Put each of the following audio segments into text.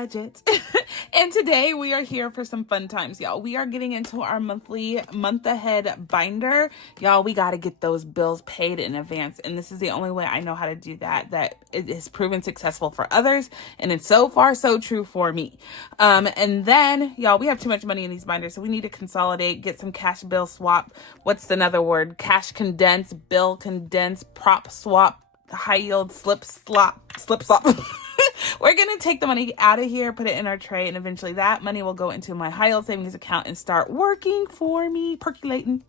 Budgets. And today we are here for some fun times, y'all. We are getting into our monthly month ahead binder. Y'all, we got to get those bills paid in advance. And this is the only way I know how to do that it has proven successful for others. And it's so far so true for me. And then, y'all, we have too much money in these binders. So we need to consolidate, get some cash bill swap. What's another word? Cash condense, bill condense, prop swap, high yield, slip swap. We're going to take the money out of here, put it in our tray, and eventually that money will go into my high yield savings account and start working for me, percolating.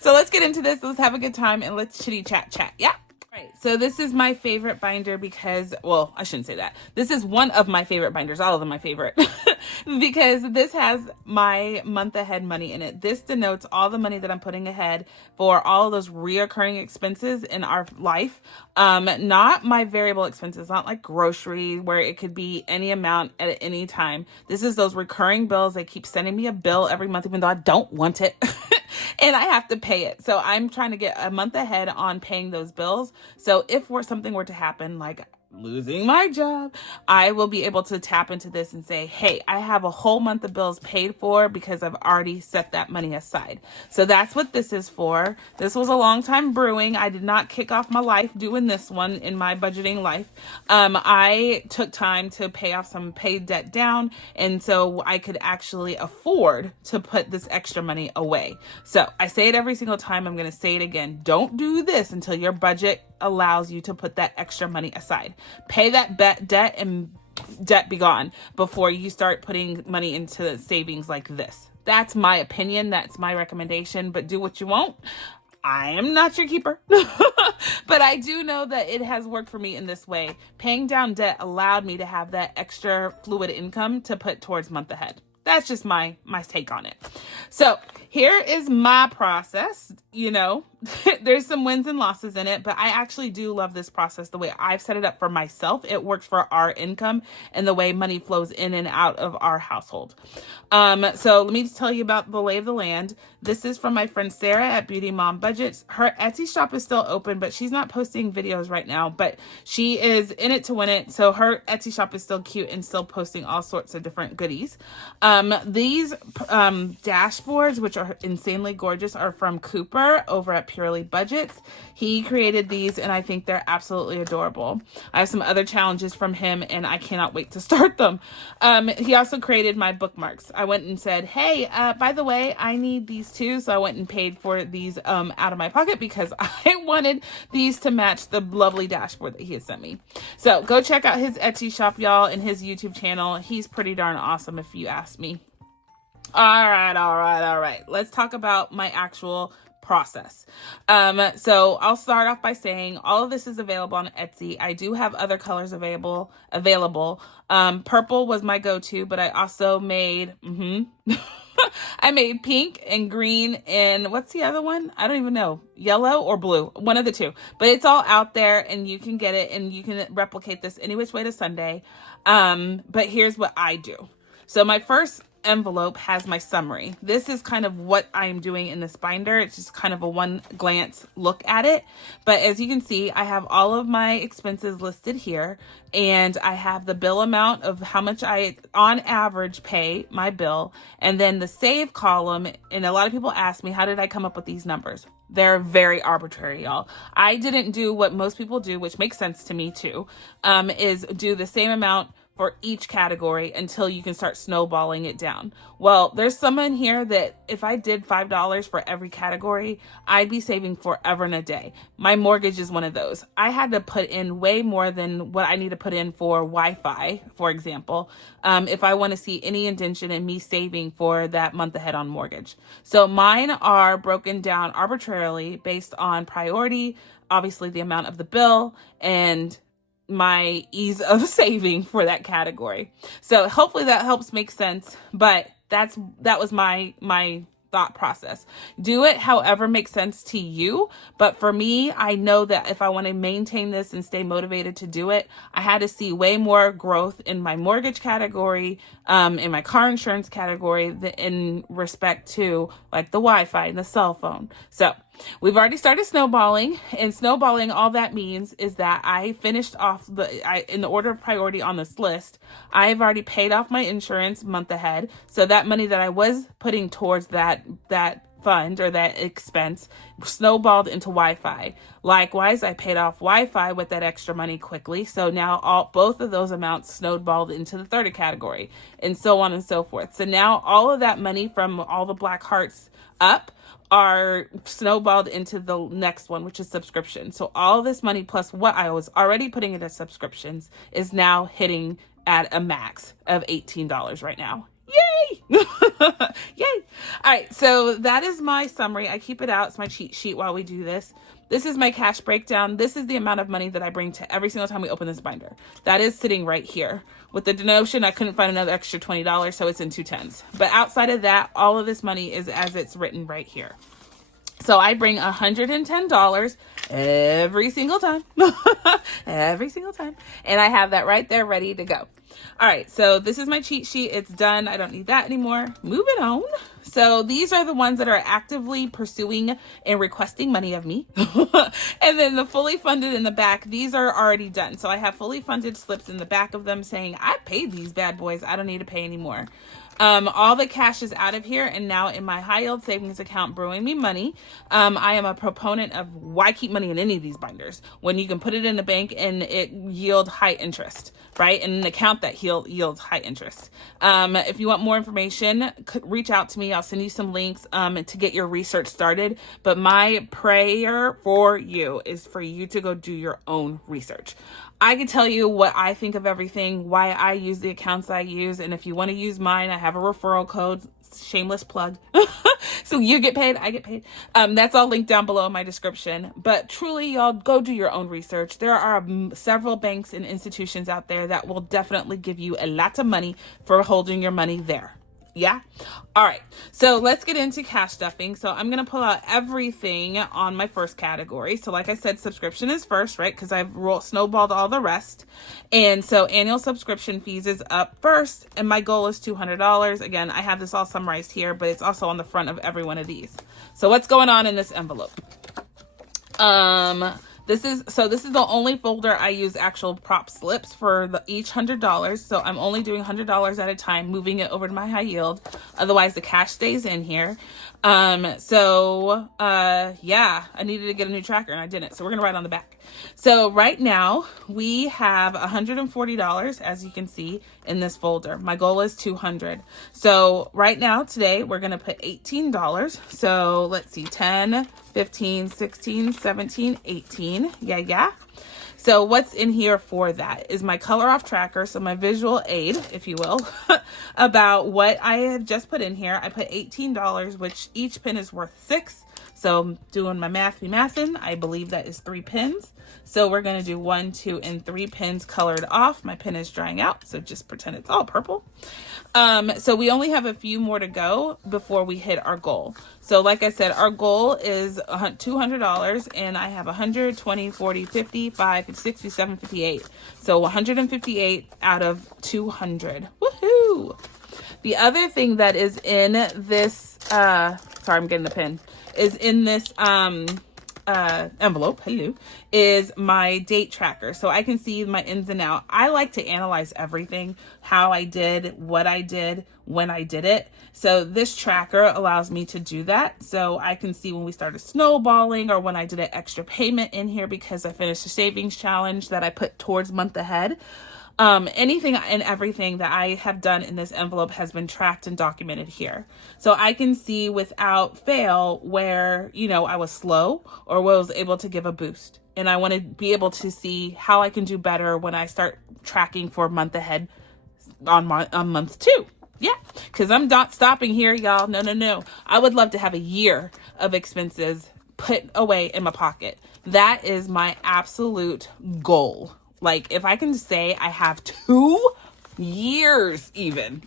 So let's get into this. Let's have a good time and let's chitty chat. Yeah. Right. So this is my favorite binder because, well, I shouldn't say that. This is one of my favorite binders, all of them my favorite, because this has my month ahead money in it. This denotes all the money that I'm putting ahead for all of those reoccurring expenses in our life. Not my variable expenses, not like grocery where it could be any amount at any time. This is those recurring bills. They keep sending me a bill every month, even though I don't want it. And I have to pay it. So I'm trying to get a month ahead on paying those bills. So if something were to happen, like losing my job, I will be able to tap into this and say, hey, I have a whole month of bills paid for because I've already set that money aside. So that's what this is for. This was a long time brewing. I did not kick off my life doing this one in my budgeting life. I took time to pay off some paid debt down, and so I could actually afford to put this extra money away. So I say it every single time. I'm going to say it again. Don't do this until your budget allows you to put that extra money aside. Pay that debt and debt be gone before you start putting money into savings like this. That's my opinion. That's my recommendation, but do what you want. I am not your keeper, but I do know that it has worked for me in this way. Paying down debt allowed me to have that extra fluid income to put towards month ahead. That's just my take on it. So here is my process. You know, there's some wins and losses in it, but I actually do love this process. The way I've set it up for myself, it works for our income and the way money flows in and out of our household. So let me just tell you about the lay of the land. This is from my friend Sarah at Beauty Mom Budgets. Her Etsy shop is still open, but she's not posting videos right now, but she is in it to win it. So her Etsy shop is still cute and still posting all sorts of different goodies. These dashboards, which are insanely gorgeous, are from Cooper over at Purely Budgets. He created these and I think they're absolutely adorable. I have some other challenges from him and I cannot wait to start them. He also created my bookmarks. I went and said, hey, by the way, I need these too. So I went and paid for these out of my pocket because I wanted these to match the lovely dashboard that he has sent me. So go check out his Etsy shop, y'all, and his YouTube channel. He's pretty darn awesome if you ask me. All right. Let's talk about my actual process. So I'll start off by saying all of this is available on Etsy. I do have other colors available. Purple was my go-to, but I also made, I made pink and green and what's the other one? I don't even know. Yellow or blue, one of the two, but it's all out there and you can get it and you can replicate this any which way to Sunday. But here's what I do. So my first envelope has my summary. This is kind of what I'm doing in this binder. It's just kind of a one glance look at it. But as you can see, I have all of my expenses listed here and I have the bill amount of how much I on average pay my bill. And then the save column. And a lot of people ask me, how did I come up with these numbers? They're very arbitrary, y'all. I didn't do what most people do, which makes sense to me too, is do the same amount for each category until you can start snowballing it down. Well, there's some in here that if I did $5 for every category, I'd be saving forever and a day. My mortgage is one of those. I had to put in way more than what I need to put in for Wi-Fi, for example, if I want to see any intention in me saving for that month ahead on mortgage. So mine are broken down arbitrarily based on priority, obviously the amount of the bill, and my ease of saving for that category. So hopefully that helps make sense, but that was my thought process. Do it however makes sense to you. But for me, I know that if I want to maintain this and stay motivated to do it, I had to see way more growth in my mortgage category, in my car insurance category, in respect to like the Wi-Fi and the cell phone. So we've already started snowballing, and snowballing, all that means is that I finished off in the order of priority on this list. I've already paid off my insurance month ahead. So that money that I was putting towards that fund or that expense snowballed into Wi-Fi. Likewise, I paid off Wi-Fi with that extra money quickly. So now both of those amounts snowballed into the third category, and so on and so forth. So now all of that money from all the black hearts up are snowballed into the next one, which is subscription. So all this money plus what I was already putting into subscriptions is now hitting at a max of $18 right now. Yay! Yay! All right, so that is my summary. I keep it out. It's my cheat sheet while we do this. This is my cash breakdown. This is the amount of money that I bring to every single time we open this binder. That is sitting right here. With the denotion, I couldn't find another extra $20, so it's in 2/10. But outside of that, all of this money is as it's written right here. So I bring $110 every single time. Every single time. And I have that right there ready to go. All right, so this is my cheat sheet. It's done. I don't need that anymore. Moving on. So these are the ones that are actively pursuing and requesting money of me. And then the fully funded in the back, these are already done. So I have fully funded slips in the back of them saying, I paid these bad boys. I don't need to pay anymore. All the cash is out of here and now in my high yield savings account brewing me money. I am a proponent of why keep money in any of these binders when you can put it in the bank and it yield high interest, right? And an account that yields high interest. If you want more information, reach out to me. I'll send you some links to get your research started. But my prayer for you is for you to go do your own research. I can tell you what I think of everything, why I use the accounts I use. And if you want to use mine, I have a referral code, shameless plug. So you get paid, I get paid. That's all linked down below in my description. But truly, y'all, go do your own research. There are several banks and institutions out there that will definitely give you a lot of money for holding your money there. Yeah. All right. So let's get into cash stuffing. So I'm going to pull out everything on my first category. So like I said, subscription is first, right? Because I've snowballed all the rest. And so annual subscription fees is up first. And my goal is $200. Again, I have this all summarized here, but it's also on the front of every one of these. So what's going on in this envelope? This is the only folder I use actual prop slips for each $100. So I'm only doing $100 at a time, moving it over to my high yield. Otherwise the cash stays in here. Yeah, I needed to get a new tracker and I didn't. So we're going to write on the back. So right now we have $140, as you can see in this folder. My goal is $200. So right now, today, we're going to put $18. So let's see, 10, 15, 16, 17, 18. Yeah. So what's in here for that is my color off tracker. So my visual aid, if you will, about what I have just put in here. I put $18, which each pin is worth 6. So doing my mathin', I believe that is 3 pins. So we're going to do 1, 2, and 3 pins colored off. My pen is drying out, so just pretend it's all purple. So we only have a few more to go before we hit our goal. So like I said, our goal is $200, and I have 100, 20, 40, 50, 5, 56, 57, 58. So 158 out of 200. Woohoo! The other thing that is in this, sorry, I'm getting the pen, is in this envelope, is my date tracker. So I can see my ins and outs. I like to analyze everything, how I did, what I did, when I did it. So this tracker allows me to do that. So I can see when we started snowballing or when I did an extra payment in here because I finished a savings challenge that I put towards month ahead. Anything and everything that I have done in this envelope has been tracked and documented here. So I can see without fail where, I was slow or was able to give a boost. And I want to be able to see how I can do better when I start tracking for month ahead on month 2. Yeah, because I'm not stopping here, y'all. No. I would love to have a year of expenses put away in my pocket. That is my absolute goal. Like, if I can say I have 2 years even,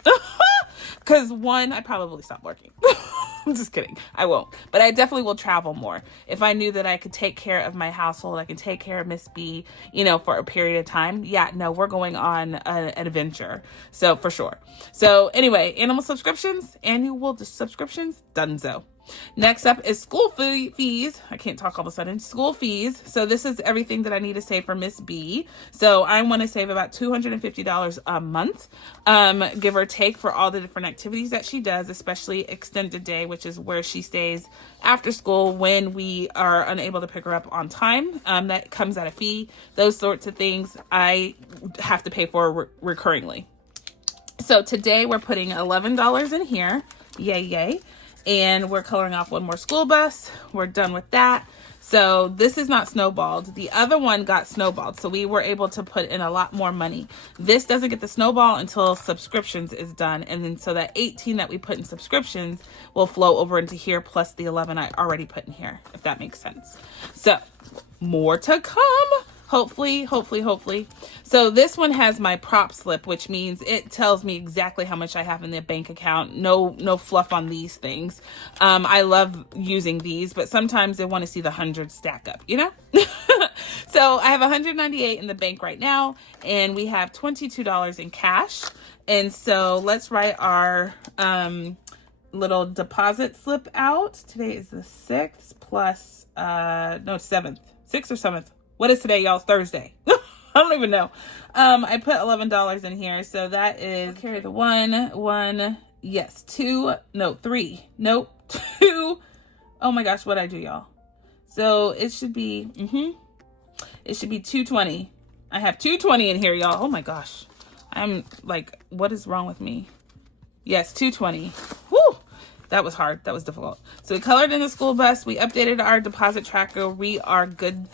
because 1, I'd probably stop working. I'm just kidding. I won't. But I definitely will travel more. If I knew that I could take care of my household, I could take care of Miss B, for a period of time. Yeah, no, we're going on an adventure. So for sure. So anyway, annual subscriptions, done so. Next up is school fees. I can't talk all of a sudden. School fees. So this is everything that I need to save for Miss B. So I want to save about $250 a month, give or take, for all the different activities that she does, especially extended day, which is where she stays after school when we are unable to pick her up on time. That comes at a fee. Those sorts of things I have to pay for recurringly. So today we're putting $11 in here. Yay, yay. And we're coloring off one more school bus. We're done with that. So this is not snowballed. The other one got snowballed. So we were able to put in a lot more money. This doesn't get the snowball until subscriptions is done. And then so that 18 that we put in subscriptions will flow over into here, plus the 11 I already put in here, if that makes sense. So more to come. Hopefully. So this one has my prop slip, which means it tells me exactly how much I have in the bank account. No fluff on these things. I love using these, but sometimes they want to see the 100 stack up, you know? So I have 198 in the bank right now, and we have $22 in cash. And so let's write our little deposit slip out. Today is the 6th plus, 7th. 6th or 7th. What is today, y'all? It's Thursday. I don't even know. I put $11 in here. So that is, carry the 1, yes, 2, no, 3, nope, 2. Oh my gosh, what'd I do, y'all? So it should be, it should be 220. I have 220 in here, y'all. Oh my gosh. I'm like, what is wrong with me? Yes, 220. Woo! That was hard. That was difficult. So we colored in the school bus. We updated our deposit tracker. We are good.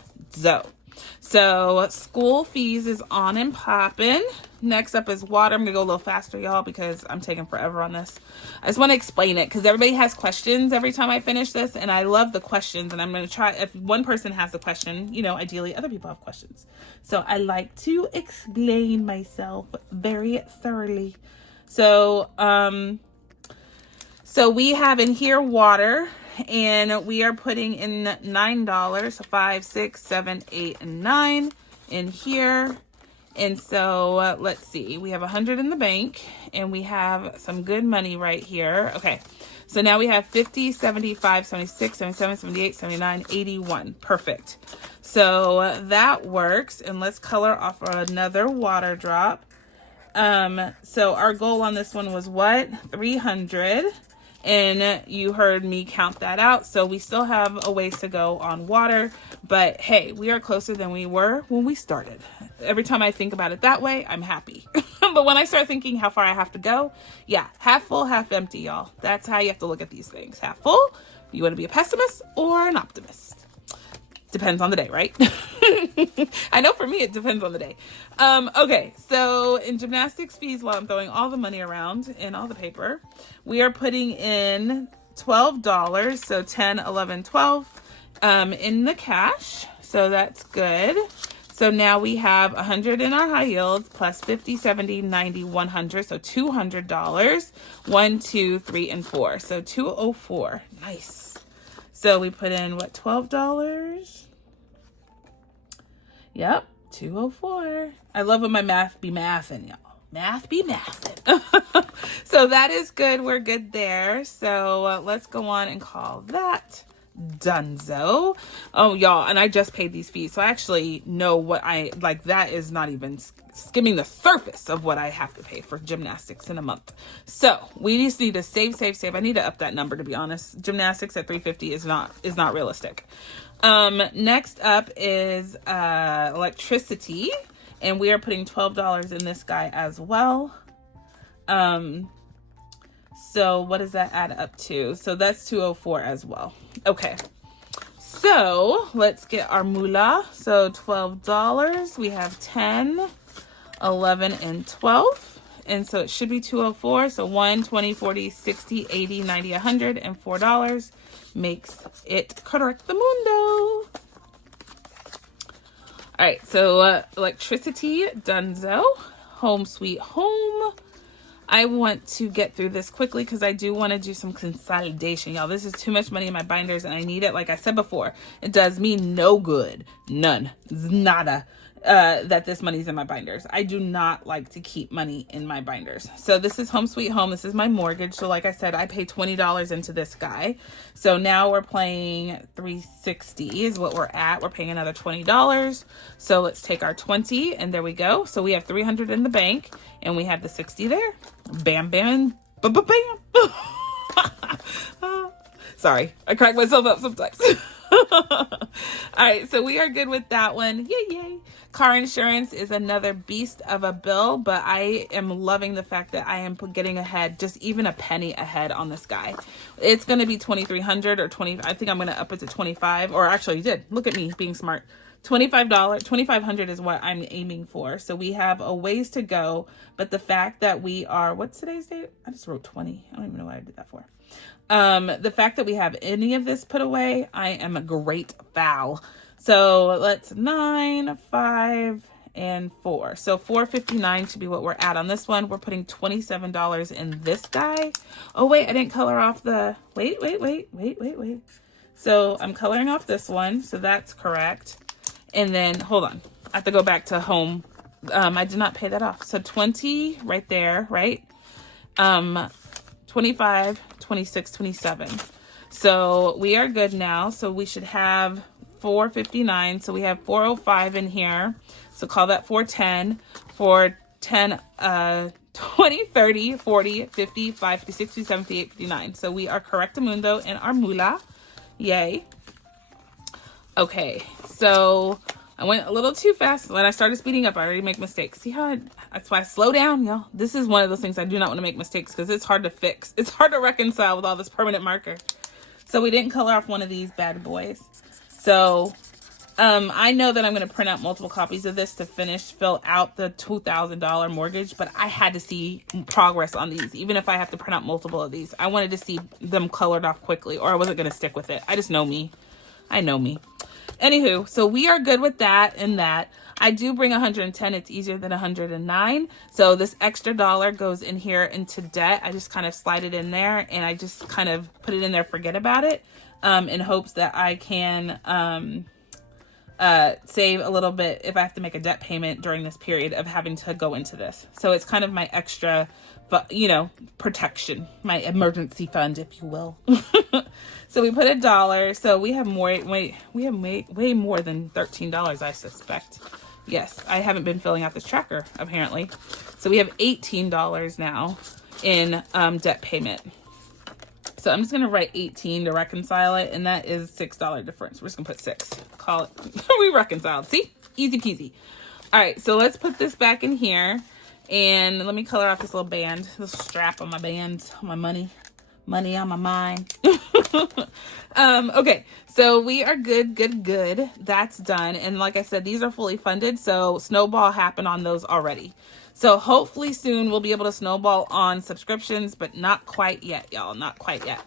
So school fees is on and popping. Next up is water. I'm gonna go a little faster, y'all, because I'm taking forever on this. I just want to explain it because everybody has questions every time I finish this, and I love the questions, and I'm gonna try, if one person has a question, you know, ideally other people have questions. So I like to explain myself very thoroughly. So so we have in here water, and we are putting in $9, so 5, 6, 7, 8, and 9 in here. And so let's see, we have 100 in the bank, and we have some good money right here. Okay, so now we have 50, 75, 76, 77, 78, 79, 81. Perfect. So that works. And let's color off another water drop. So our goal on this one was what? 300. And you heard me count that out. So we still have a ways to go on water, but hey, we are closer than we were when we started. Every time I think about it that way, I'm happy. But when I start thinking how far I have to go, yeah, half full, half empty, y'all. That's how you have to look at these things. Half full, you want to be a pessimist or an optimist. Depends on the day, right? I know for me, it depends on the day. Okay, so in gymnastics fees, while I'm throwing all the money around and all the paper, we are putting in $12, so 10, 11, 12 in the cash. So that's good. So now we have 100 in our high yields plus 50, 70, 90, 100. So $200. 1, 2, 3, and 4. So 204. Nice. So we put in what, $12? Yep, 204. I love when my math be mathin', y'all. Math be mathin'. So that is good. We're good there. So let's go on and call that donezo. Oh, y'all, and I just paid these fees, so I actually know what I like. That is not even skimming the surface of what I have to pay for gymnastics in a month. So we just need to save. I need to up that number, to be honest. Gymnastics at $350 is not realistic. Next up is electricity, and we are putting $12 in this guy as well. So what does that add up to? So that's 204 as well. Okay, so let's get our moolah. So $12, we have 10, 11, and 12. And so it should be 204. So 1, 20, 40, 60, 80, 90, 100, and $4 makes it correct the mundo. All right, so electricity, donezo. Home sweet home. I want to get through this quickly because I do want to do some consolidation, y'all. This is too much money in my binders, and I need it. Like I said before, it does me no good. None. Nada. that this money's in my binders. I do not like to keep money in my binders. So this is Home Sweet Home. This is my mortgage. So like I said, I pay $20 into this guy. So now we're playing $360 is what we're at. We're paying another $20. So let's take our 20 and there we go. So we have 300 in the bank and we have the 60 there. Bam, bam, bam, bam, bam. Sorry, I crack myself up sometimes. All right, so we are good with that one. Yay, yay. Car insurance is another beast of a bill, but I am loving the fact that I am getting ahead, just even a penny ahead on this guy. It's going to be $2,300 or 20. I think I'm going to up it to 25, or actually you did. Look at me being smart. $25, $2,500 is what I'm aiming for. So we have a ways to go, but the fact that we are, what's today's date? I just wrote 20. I don't even know what I did that for. The fact that we have any of this put away, I am a great foul. So let's 9, 5, and 4. So $4.59 should be what we're at on this one. We're putting $27 in this guy. Oh wait, I didn't color off the, wait. So I'm coloring off this one. So that's correct. And then hold on, I have to go back to home. I did not pay that off. So 20 right there, right? 25, 26, 27. So we are good now. So we should have $4.59. So we have $4.05 in here. So call that $4.10. $4.10, 20, 30, 40, 50, 50, 60, 70, 80, 59. So we are correctamundo in our moolah. Yay. Okay, so I went a little too fast. When I started speeding up, I already make mistakes. See how that's why I slow down, y'all. This is one of those things I do not want to make mistakes because it's hard to fix. It's hard to reconcile with all this permanent marker. So we didn't color off one of these bad boys. So I know that I'm going to print out multiple copies of this to fill out the $2,000 mortgage, but I had to see progress on these, even if I have to print out multiple of these. I wanted to see them colored off quickly or I wasn't going to stick with it. I just know me. I know me. Anywho, so we are good with that and that. I do bring 110. It's easier than 109. So this extra dollar goes in here into debt. I just kind of slide it in there and I just kind of put it in there, forget about it, in hopes that I can save a little bit if I have to make a debt payment during this period of having to go into this. So it's kind of my extra, protection, my emergency fund, if you will. So we put $1. So we have way more than $13, I suspect. Yes, I haven't been filling out this tracker, apparently. So we have $18 now in debt payment. So I'm just going to write 18 to reconcile it, and that is $6 difference. We're just going to put 6. Call it. We reconciled. See? Easy peasy. All right, so let's put this back in here, and let me color off this little band, this strap on my band, my money on my mind. Okay, so we are good. That's done. And like I said, these are fully funded, so snowball happened on those already. So hopefully soon we'll be able to snowball on subscriptions, but not quite yet, y'all. Not quite yet.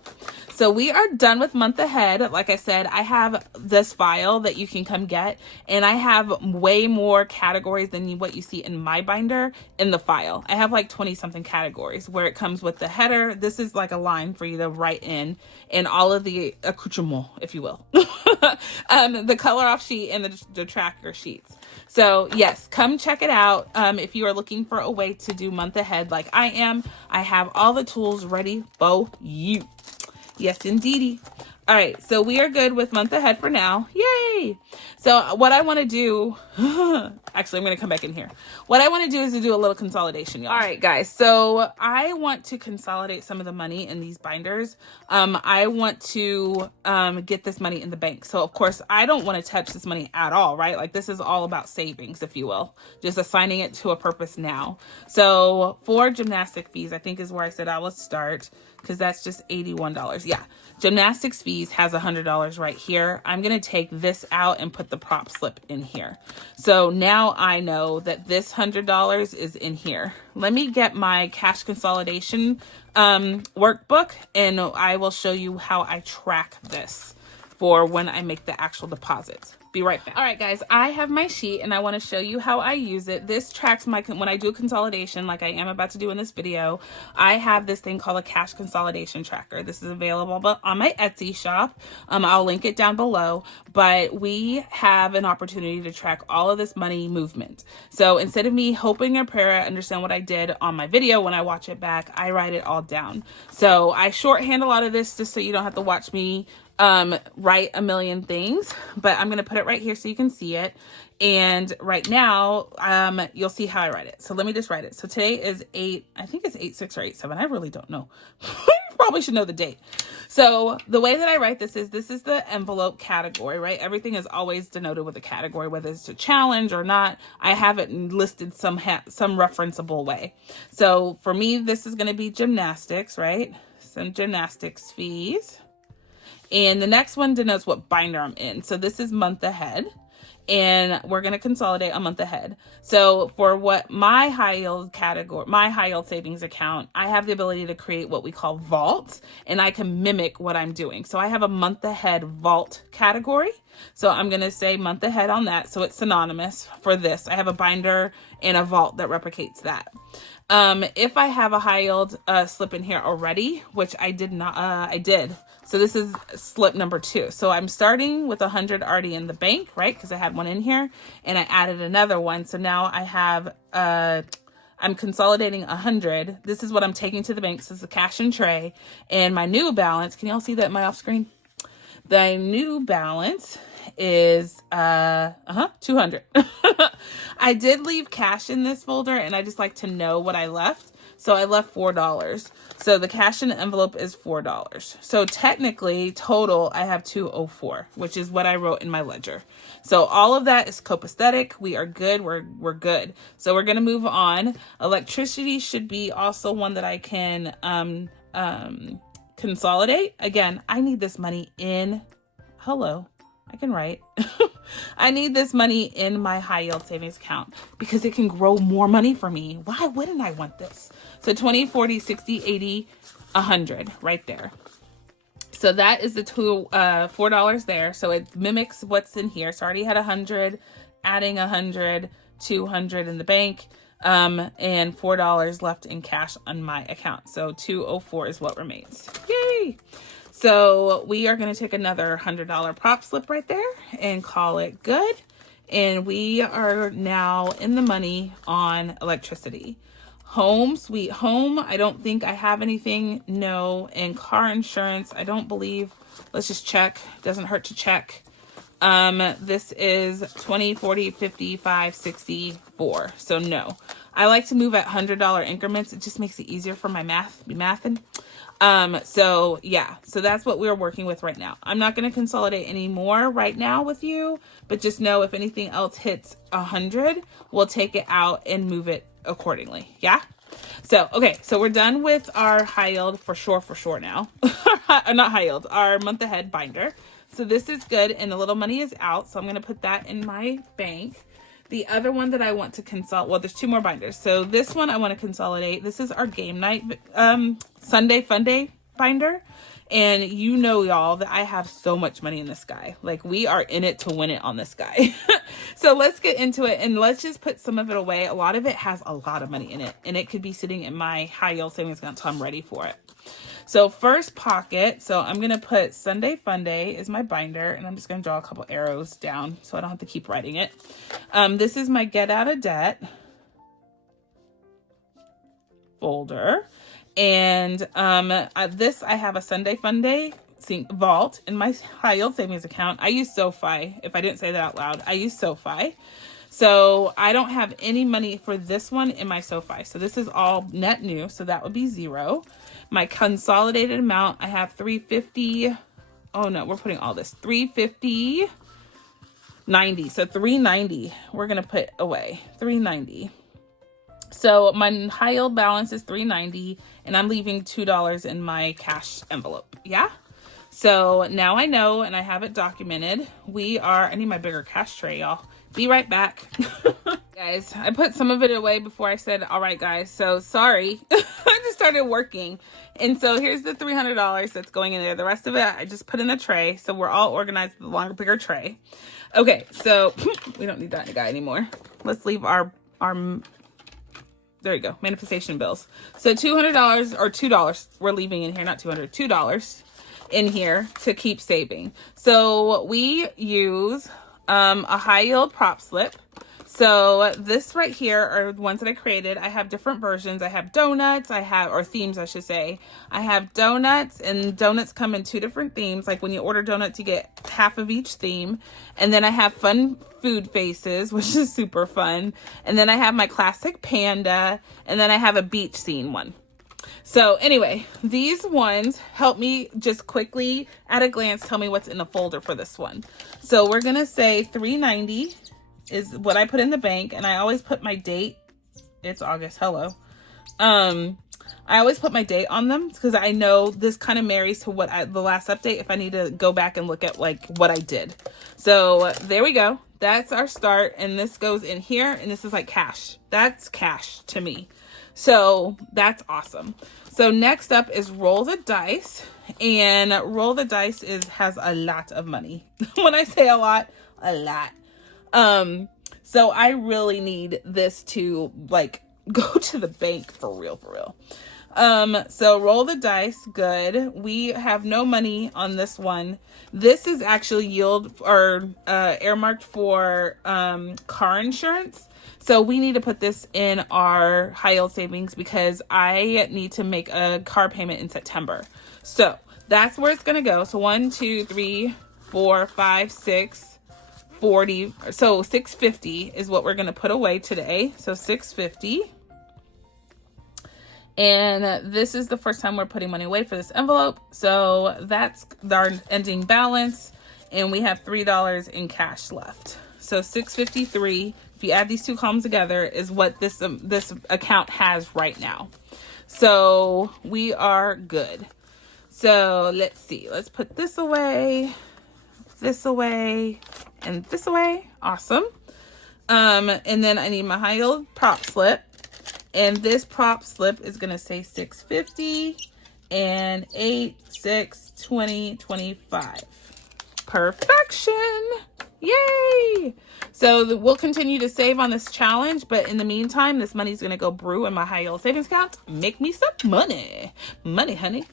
So we are done with month ahead. Like I said, I have this file that you can come get, and I have way more categories than what you see in my binder in the file. I have like 20 something categories where it comes with the header. This is like a line for you to write in, and all of the accoutrement, if you will. The color off sheet and the tracker sheets. So yes, come check it out. If you are looking for a way to do month ahead like I am, I have all the tools ready for you. Yes, indeedy. All right, so we are good with month ahead for now. Yay! So what I want to do, actually, I'm going to come back in here. What I want to do is to do a little consolidation, y'all. All right, guys. So I want to consolidate some of the money in these binders. I want to get this money in the bank. So, of course, I don't want to touch this money at all, right? Like, this is all about savings, if you will. Just assigning it to a purpose now. So for gymnastic fees, I think is where I said I will start, because that's just $81. Yeah. Gymnastics fees has $100 right here. I'm going to take this out and put the prop slip in here. So now I know that this $100 is in here. Let me get my cash consolidation workbook, and I will show you how I track this for when I make the actual deposits. Be right back. All right, guys, I have my sheet and I want to show you how I use it. This tracks my, when I do a consolidation, like I am about to do in this video, I have this thing called a cash consolidation tracker. This is available on my Etsy shop. I'll link it down below, but we have an opportunity to track all of this money movement. So instead of me hoping or prayer I understand what I did on my video, when I watch it back, I write it all down. So I shorthand a lot of this just so you don't have to watch me write a million things, but I'm going to put it right here so you can see it. And right now, you'll see how I write it. So let me just write it. So today is I think it's 8/6 or 8/7. I really don't know. You probably should know the date. So the way that I write this is the envelope category, right? Everything is always denoted with a category, whether it's a challenge or not. I have it listed some referenceable way. So for me, this is going to be gymnastics, right? Some gymnastics fees. And the next one denotes what binder I'm in. So this is month ahead. And we're going to consolidate a month ahead. So for what my high yield category, my high yield savings account, I have the ability to create what we call vaults, and I can mimic what I'm doing. So I have a month ahead vault category. So I'm going to say month ahead on that. So it's synonymous for this. I have a binder and a vault that replicates that. If I have a high yield slip in here already, which I did not, I did. So this is slip number 2. So I'm starting with 100 already in the bank, right? Because I had one in here and I added another one. So now I have, I'm consolidating 100. This is what I'm taking to the bank. This is the cash and tray. And my new balance, can y'all see that in my off screen? The new balance is 200. I did leave cash in this folder and I just like to know what I left. So I left $4. So the cash in the envelope is $4. So technically total I have $204, which is what I wrote in my ledger. So all of that is copacetic. We are good. We're good. So we're going to move on. Electricity should be also one that I can consolidate. Again, I need this money in, hello, I can write. I need this money in my high yield savings account because it can grow more money for me. Why wouldn't I want this? So 20, 40, 60, 80, 100 right there. So that is the $4 there. So it mimics what's in here. So I already had 100, adding 100, 200 in the bank, and $4 left in cash on my account. So 204 is what remains. Yay! So we are going to take another $100 prop slip right there and call it good. And we are now in the money on electricity. Home, sweet home. I don't think I have anything. No. And car insurance, I don't believe. Let's just check. Doesn't hurt to check. This is 20, 40, 55, 64. So no. I like to move at $100 increments. It just makes it easier for my mathing. So yeah, so that's what we're working with right now. I'm not going to consolidate any more right now with you, but just know if anything else hits 100, we'll take it out and move it accordingly. Yeah. So, okay. So we're done with our high yield for sure now. Not high yield, our month ahead binder. So this is good. And the little money is out. So I'm going to put that in my bank. The other one that I want to consolidate, well, there's 2 more binders. So this one I want to consolidate. This is our game night Sunday funday binder. And you know, y'all, that I have so much money in this guy. Like, we are in it to win it on this guy. So let's get into it and let's just put some of it away. A lot of it has a lot of money in it. And it could be sitting in my high yield savings account until I'm ready for it. So first pocket, so I'm going to put Sunday Funday is my binder, and I'm just going to draw a couple arrows down so I don't have to keep writing it. This is my get out of debt folder. And this, I have a Sunday Funday vault in my high yield savings account. I use SOFI. If I didn't say that out loud, I use SOFI. So I don't have any money for this one in my SOFI. So this is all net new. So that would be 0. My consolidated amount, I have 350. Oh no, we're putting all this 350, 90. So 390, we're going to put away 390. So my high yield balance is 390 and I'm leaving $2 in my cash envelope. Yeah. So now I know, and I have it documented. I need my bigger cash tray, y'all. Be right back. Guys, I put some of it away before I said, all right, guys. So sorry. I just started working. And so here's the $300 that's going in there. The rest of it, I just put in a tray. So we're all organized with a longer, bigger tray. Okay, so we don't need that guy anymore. Let's leave our there you go, manifestation bills. So $200 or $2 we're leaving in here, not $200, $2 in here to keep saving. So we use a high yield prop slip. So this right here are ones that I created. I have different versions. I have donuts, or themes, I should say. I have donuts, and donuts come in 2 different themes. Like when you order donuts, you get half of each theme. And then I have fun food faces, which is super fun. And then I have my classic panda, and then I have a beach scene one. So anyway, these ones help me just quickly at a glance tell me what's in the folder for this one. So we're gonna say $3.90 is what I put in the bank, and I always put my date. It's August. Hello. I always put my date on them because I know this kind of marries to what the last update if I need to go back and look at like what I did. So there we go. That's our start, and this goes in here, and this is like cash. That's cash to me. So that's awesome. So next up is roll the dice, and roll the dice has a lot of money. When I say a lot. So I really need this to like go to the bank for real. So roll the dice. Good. We have no money on this one. This is actually yield or earmarked for car insurance. So we need to put this in our high yield savings because I need to make a car payment in September. So that's where it's going to go. So 1, 2, 3, 4, 5, 6, 40. So $650 is what we're going to put away today. So $650. And this is the first time we're putting money away for this envelope. So that's our ending balance. And we have $3 in cash left. So $653, if you add these 2 columns together, is what this account has right now. So we are good. So let's see. Let's put this away, and this away. Awesome. And then I need my high yield prop slip. And this prop slip is going to say $650 and 8, 6, 20, 25. Perfection. Yay. So we'll continue to save on this challenge, but in the meantime, this money's going to go brew in my high yield savings account. Make me some money. Money, honey.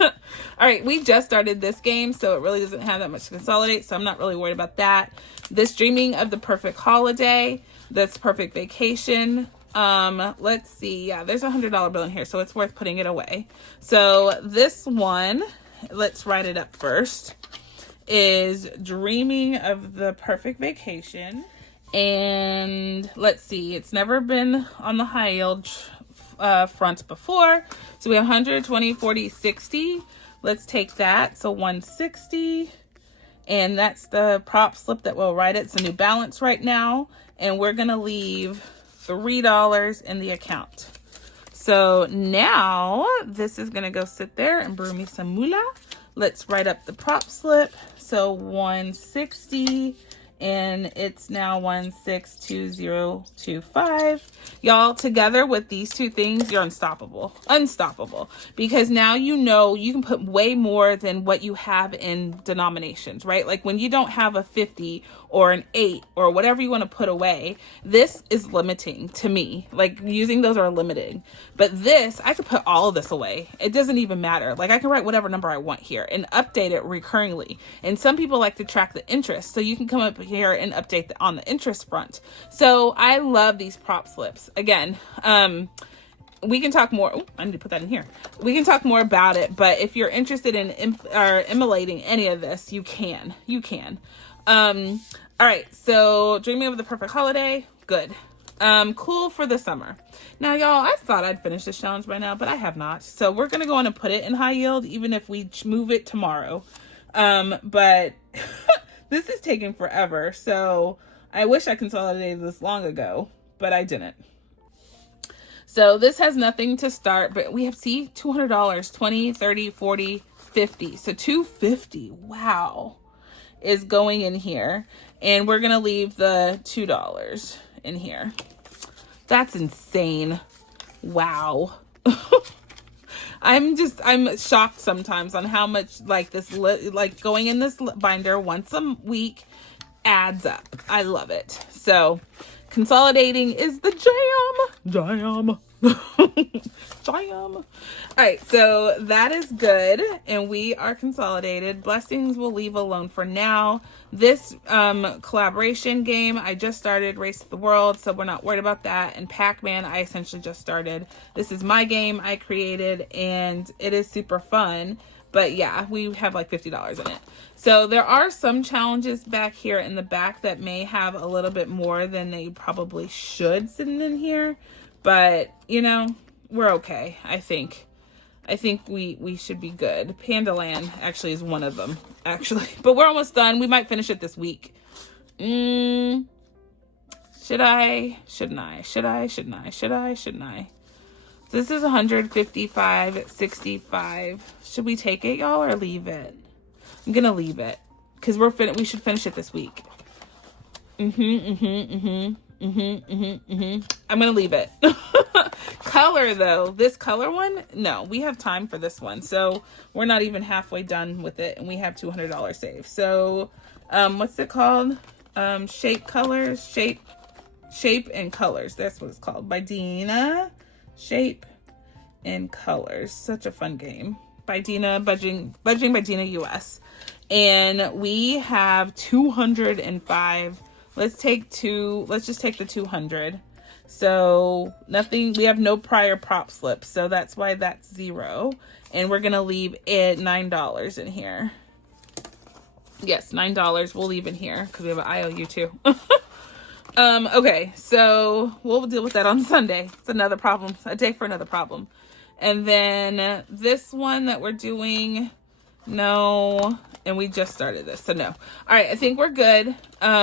All right, we just started this game, so it really doesn't have that much to consolidate, so I'm not really worried about that. This dreaming of the perfect holiday, that's perfect vacation. Let's see. Yeah, there's a $100 bill in here, so it's worth putting it away. So this one, let's write it up first, is dreaming of the perfect vacation. And let's see, it's never been on the high yield front before. So we have 120, 40, 60. Let's take that. So 160. And that's the prop slip that will write it. It's a new balance right now. And we're going to leave $3 in the account. So now this is going to go sit there and brew me some moolah. Let's write up the prop slip. So 160, and it's now 162025. Y'all, together with these 2 things, you're unstoppable. Because now you know you can put way more than what you have in denominations, right? Like when you don't have a 50 or an 8 or whatever you want to put away, this is limiting to me. Like using those are limiting. But this, I could put all of this away. It doesn't even matter. Like I can write whatever number I want here and update it recurringly. And some people like to track the interest. So you can come up here and update on the interest front. So I love these prop slips. Again, we can talk more. I need to put that in here. We can talk more about it. But if you're interested in emulating any of this, you can. All right, so dreaming of the perfect holiday, good. Cool for the summer. Now, y'all, I thought I'd finish this challenge by now, but I have not. So we're gonna go on and put it in high yield, even if we move it tomorrow. But this is taking forever. So I wish I consolidated this long ago, but I didn't. So this has nothing to start, but we have, see, $200, 20, 30, 40, 50. So $250, wow, is going in here. And we're going to leave the $2 in here. That's insane. Wow. I'm shocked sometimes on how much like going in this binder once a week adds up. I love it. So consolidating is the jam. Jam. All right, so that is good, and we are consolidated. Blessings we'll leave alone for now. This collaboration game, I just started Race to the World, so we're not worried about that. And Pac-Man, I essentially just started. This is my game I created, and it is super fun. But yeah, we have like $50 in it. So there are some challenges back here in the back that may have a little bit more than they probably should sitting in here. But, you know, we're okay, I think. I think we should be good. Panda Land actually is one of them, actually. But we're almost done. We might finish it this week. Should I? Shouldn't I? Should I? Shouldn't I? Should I? Shouldn't I? This is 155.65. Should we take it, y'all, or leave it? I'm gonna leave it because we should finish it this week. I'm gonna leave it. Color though, this color one, no, we have time for this one, so we're not even halfway done with it, and we have $200 saved. So, what's it called? Shape and Colors. That's what it's called by Dina. Shape and Colors. Such a fun game by Dina, budgeting by Dina US. And we have 205. Let's just take the 200. So nothing, we have no prior prop slips. So that's why that's 0. And we're going to leave it $9 in here. Yes, $9 we'll leave in here because we have an IOU too. Okay, so we'll deal with that on Sunday. It's another problem, a day for another problem. And then this one that we're doing, no, and we just started this, so no. All right, I think we're good.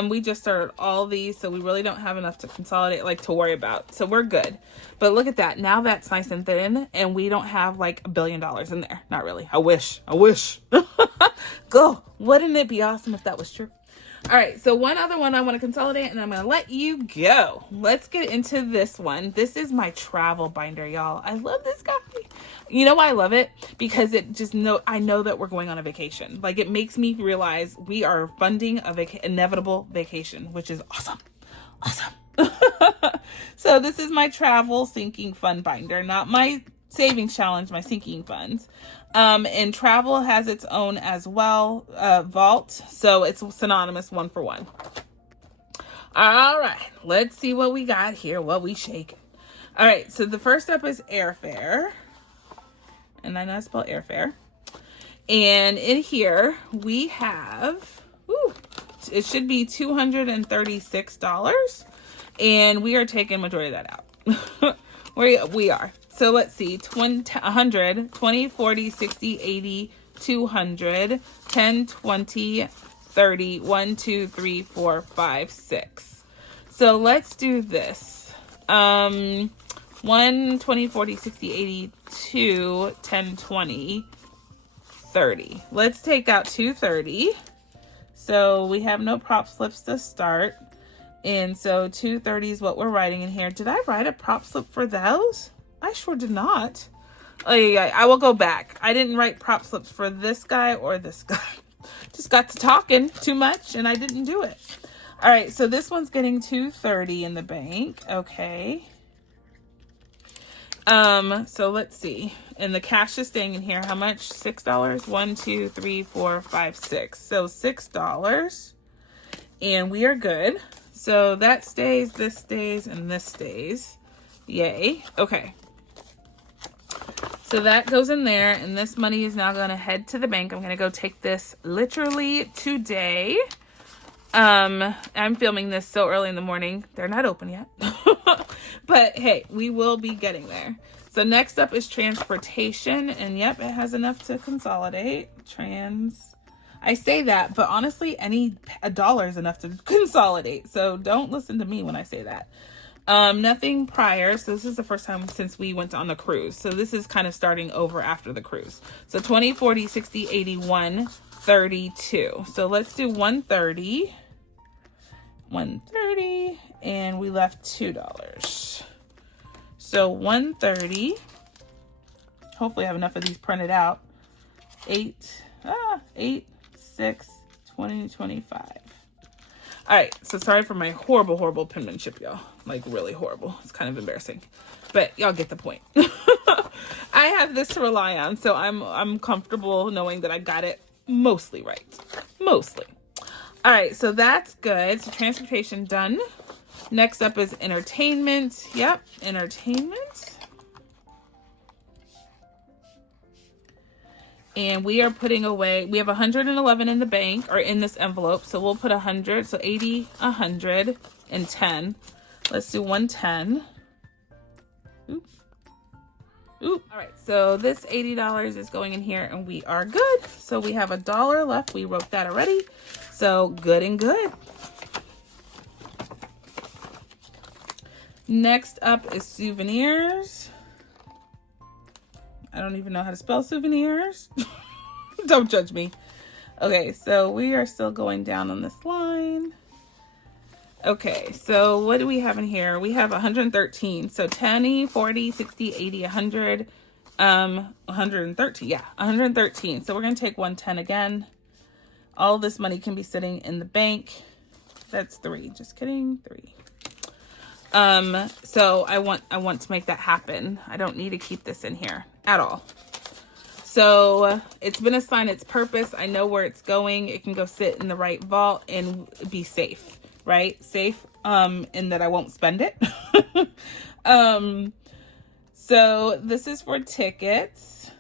We just started all these, so we really don't have enough to consolidate, like to worry about. So we're good. But look at that. Now that's nice and thin, and we don't have like $1 billion in there. Not really. I wish. Go. Wouldn't it be awesome if that was true? All right, so one other one I want to consolidate, and I'm going to let you go. Let's get into this one. This is my travel binder, y'all. I love this guy. You know why I love it? Because I know that we're going on a vacation. Like, it makes me realize we are funding a inevitable vacation, which is awesome. Awesome. So this is my travel sinking fund binder, not my savings challenge, my sinking funds. And travel has its own as well, vault. So it's synonymous, 1 for 1. All right, let's see what we got here, what we shake. All right, so the first up is airfare. And I know I spell airfare. And in here we have, it should be $236. And we are taking majority of that out. We are. So let's see, 100, 20, 40, 60, 80, 200, 10, 20, 30, 1, 2, 3, 4, 5, 6. So let's do this. 1, 20, 40, 60, 80, 2, 10, 20, 30. Let's take out 230. So we have no prop slips to start. And so 230 is what we're writing in here. Did I write a prop slip for those? I sure did not. Oh yeah, I will go back. I didn't write prop slips for this guy or this guy. Just got to talking too much and I didn't do it. All right, so this one's getting 230 in the bank. Okay. So let's see. And the cash is staying in here. How much? $6. 1, 2, 3, 4, 5, 6. So $6. And we are good. So that stays, this stays, and this stays. Yay. Okay. So that goes in there, and this money is now going to head to the bank. I'm going to go take this literally today. I'm filming this so early in the morning. They're not open yet. But hey, we will be getting there. So next up is transportation, and yep, it has enough to consolidate. I say that, but honestly, a dollar is enough to consolidate. So don't listen to me when I say that. Nothing prior. So this is the first time since we went on the cruise. So this is kind of starting over after the cruise. So 20, 40, 60, 80, 132. So let's do 130. 130, and we left $2. So 130. Hopefully I have enough of these printed out. 8, 6, 20, 25. All right, so sorry for my horrible penmanship, y'all. Like really horrible. It's kind of embarrassing, but y'all get the point. I have this to rely on, so I'm comfortable knowing that I got it mostly right. Mostly. All right, so that's good. So transportation done. Next up is entertainment. Yep, entertainment. And we are putting away, we have 111 in the bank, or in this envelope. So we'll put 100, so 80, 100, and 10. Let's do 110. Oop. Oop. All right, so this $80 is going in here and we are good. So we have $1 left. We wrote that already. So good and good. Next up is souvenirs. I don't even know how to spell souvenirs. Don't judge me. Okay, so we are still going down on this line. Okay, so what do we have in here? We have 113. So 10, 40, 60, 80, 100, 113. Yeah, 113. So we're going to take 110 again. All this money can be sitting in the bank. That's 3. Just kidding. 3. So I want to make that happen. I don't need to keep this in here at all. So it's been assigned its purpose. I know where it's going. It can go sit in the right vault and be safe, right? Safe, in that I won't spend it. So this is for tickets.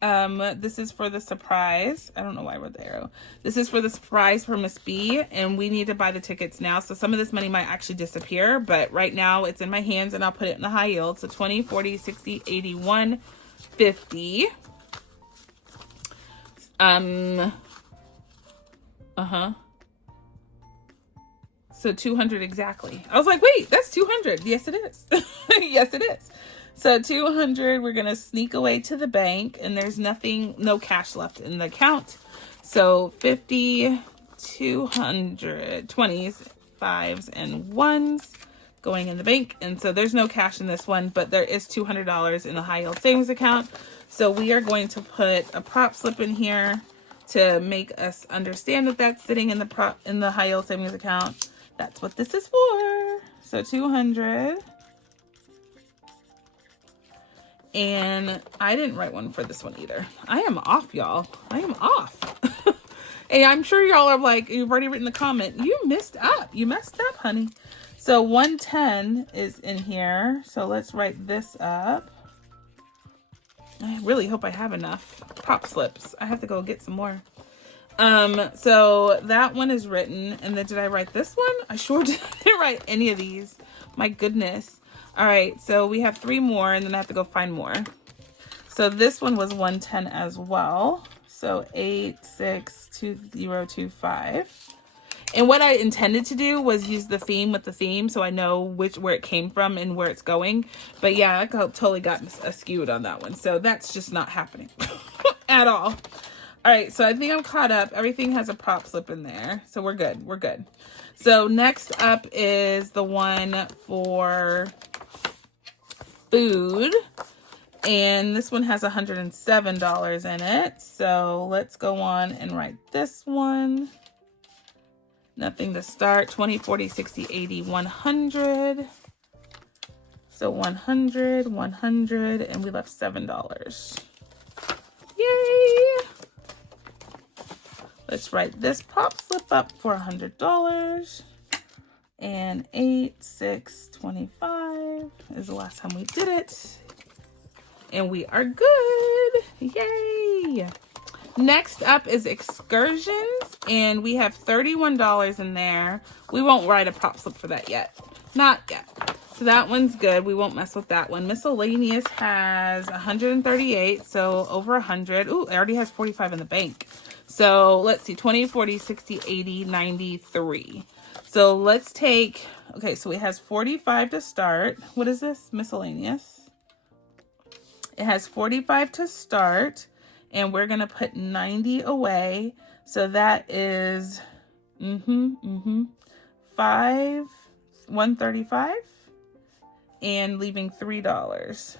This is for the surprise. I don't know why I wrote the arrow. This is for the surprise for Miss B, and we need to buy the tickets now. So some of this money might actually disappear, but right now it's in my hands and I'll put it in the high yield. So 20, 40, 60, 80, 150. So 200 exactly. I was like, wait, that's 200. Yes, it is. Yes, it is. So 200, we're going to sneak away to the bank, and there's no cash left in the account. So 50, 200, 20s, 5s, and 1s going in the bank. And so there's no cash in this one, but there is $200 in the high yield savings account. So we are going to put a prop slip in here to make us understand that that's sitting in the high yield savings account. That's what this is for. So 200. And I didn't write one for this one either. I am off, y'all. I am off. And I'm sure y'all are like, you've already written the comment. You messed up. You messed up, honey. So 110 is in here. So let's write this up. I really hope I have enough prop slips. I have to go get some more. So that one is written. And then did I write this one? I sure didn't write any of these. My goodness. All right, so we have 3 more, and then I have to go find more. So this one was 110 as well. So 862025. And what I intended to do was use the theme with the theme, so I know where it came from and where it's going. But yeah, I totally got skewed on that one. So that's just not happening at all. All right, so I think I'm caught up. Everything has a prop slip in there, so we're good. We're good. So next up is the one for food, and this one has $107 in it. So let's go on and write this one. Nothing to start. 20, 40, 60, 80, 100. So 100, 100, and we left $7. Yay! Let's write this prop slip up for $100. And 8625 is the last time we did it. And we are good. Yay. Next up is excursions. And we have $31 in there. We won't write a prop slip for that yet. Not yet. So that one's good. We won't mess with that one. Miscellaneous has 138. So over 100. Ooh, it already has 45 in the bank. So let's see. 20, 40, 60, 80, 93. So let's take, okay, so it has 45 to start. What is this? Miscellaneous. It has 45 to start, and we're going to put 90 away. So that is, 135 and leaving $3. Is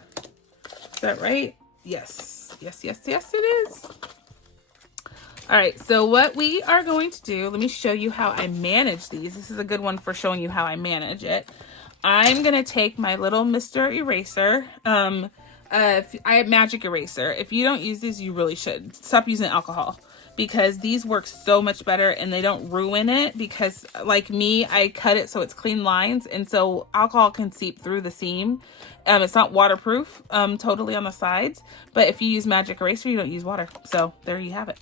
that right? Yes. Yes, yes, yes, it is. All right, so what we are going to do, let me show you how I manage these. This is a good one for showing you how I manage it. I'm gonna take my little Mr. Eraser. I have magic eraser. If you don't use these, you really should. Stop using alcohol, because these work so much better and they don't ruin it, because like me, I cut it so it's clean lines, and so alcohol can seep through the seam. It's not waterproof totally on the sides, but if you use magic eraser, you don't use water. So there you have it.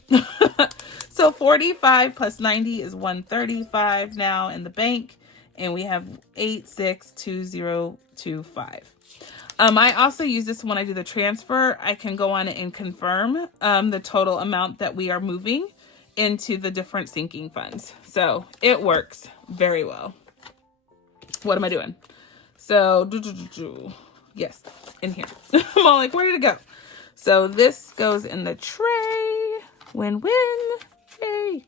So 45 plus 90 is 135 now in the bank, and we have 862025. I also use this when I do the transfer. I can go on and confirm the total amount that we are moving into the different sinking funds. So it works very well. What am I doing? So, yes, in here. I'm all like, where did it go? So this goes in the tray. Win-win. Yay.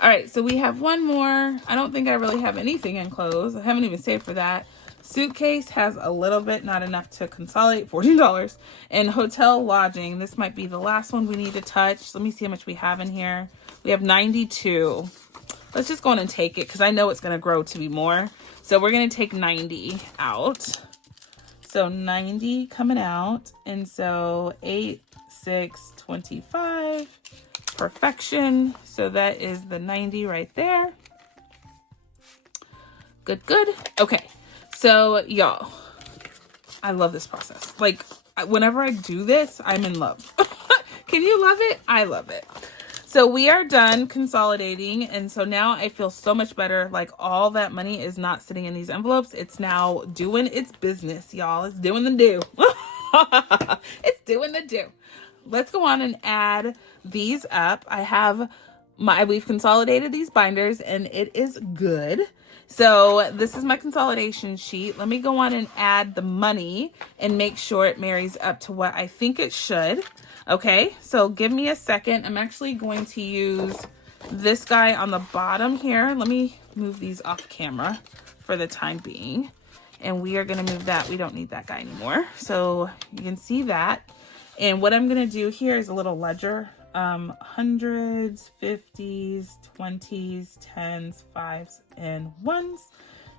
All right, so we have one more. I don't think I really have anything in clothes. I haven't even saved for that. Suitcase has a little bit, not enough to consolidate, $14. And hotel lodging, this might be the last one we need to touch. Let me see how much we have in here. We have 92. Let's just go on and take it, because I know it's going to grow to be more. So we're going to take 90 out. So 90 coming out. And so 8, 6, 25. Perfection. So that is the 90 right there. Good, good. Okay. So y'all, I love this process. Like, whenever I do this, I'm in love. Can you love it? I love it. So we are done consolidating. And so now I feel so much better. Like, all that money is not sitting in these envelopes. It's now doing its business, y'all. It's doing the do. It's doing the do. Let's go on and add these up. We've consolidated these binders, and it is good. So this is my consolidation sheet. Let me go on and add the money and make sure it marries up to what I think it should. Okay, so give me a second. I'm actually going to use this guy on the bottom here. Let me move these off camera for the time being. And we are going to move that. We don't need that guy anymore. So you can see that. And what I'm going to do here is a little ledger. Hundreds, 50s, 20s, 10s, 5s, and 1s.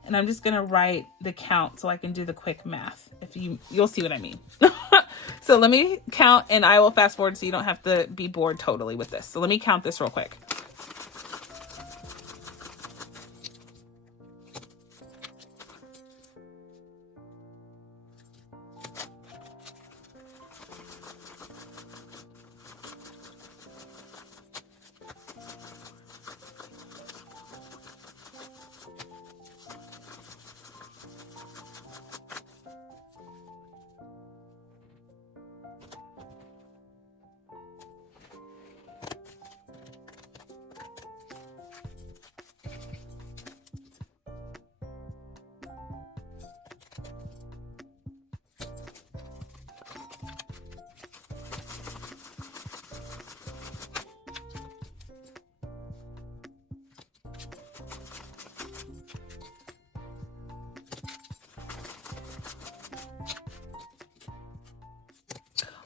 And I'm just going to write the count so I can do the quick math. You'll see what I mean. So let me count, and I will fast forward so you don't have to be bored totally with this. So let me count this real quick.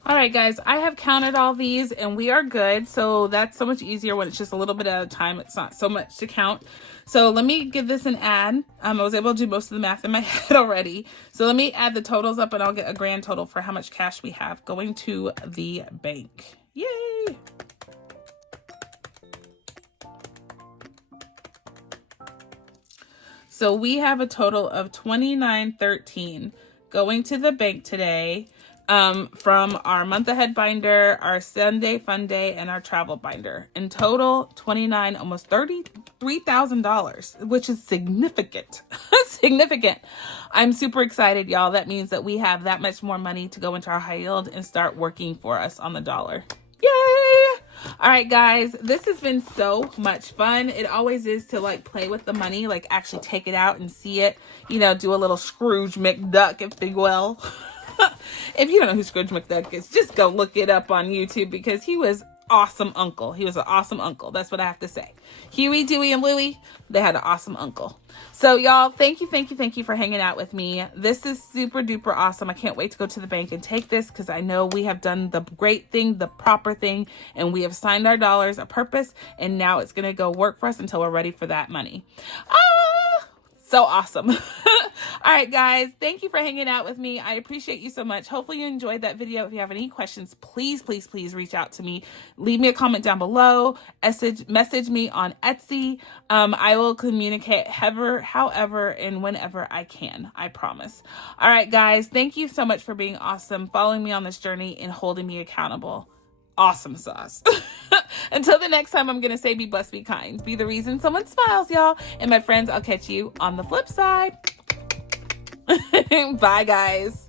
All right, guys, I have counted all these and we are good. So that's so much easier when it's just a little bit at a time. It's not so much to count. So let me give this an add. I was able to do most of the math in my head already. So let me add the totals up and I'll get a grand total for how much cash we have going to the bank. Yay! So we have a total of $29.13 going to the bank today. From our month ahead binder, our Sunday fun day, and our travel binder. In total, $29,000, almost $33,000, which is significant. Significant. I'm super excited, y'all. That means that we have that much more money to go into our high yield and start working for us on the dollar. Yay! All right, guys, this has been so much fun. It always is to like play with the money, like actually take it out and see it, you know, do a little Scrooge McDuck, if you will. If you don't know who Scrooge McDuck is, just go look it up on YouTube because he was awesome uncle. He was an awesome uncle. That's what I have to say. Huey, Dewey, and Louie, they had an awesome uncle. So y'all, thank you for hanging out with me. This is super duper awesome. I can't wait to go to the bank and take this because I know we have done the great thing, the proper thing, and we have signed our dollars a purpose, and now it's going to go work for us until we're ready for that money. So awesome. All right, guys, thank you for hanging out with me. I appreciate you so much. Hopefully you enjoyed that video. If you have any questions, please reach out to me. Leave me a comment down below. Message me on Etsy. I will communicate however, and whenever I can. I promise. All right, guys, thank you so much for being awesome, following me on this journey, and holding me accountable. Awesome sauce. Until the next time, I'm going to say be blessed, be kind. Be the reason someone smiles, y'all. And my friends, I'll catch you on the flip side. Bye, guys.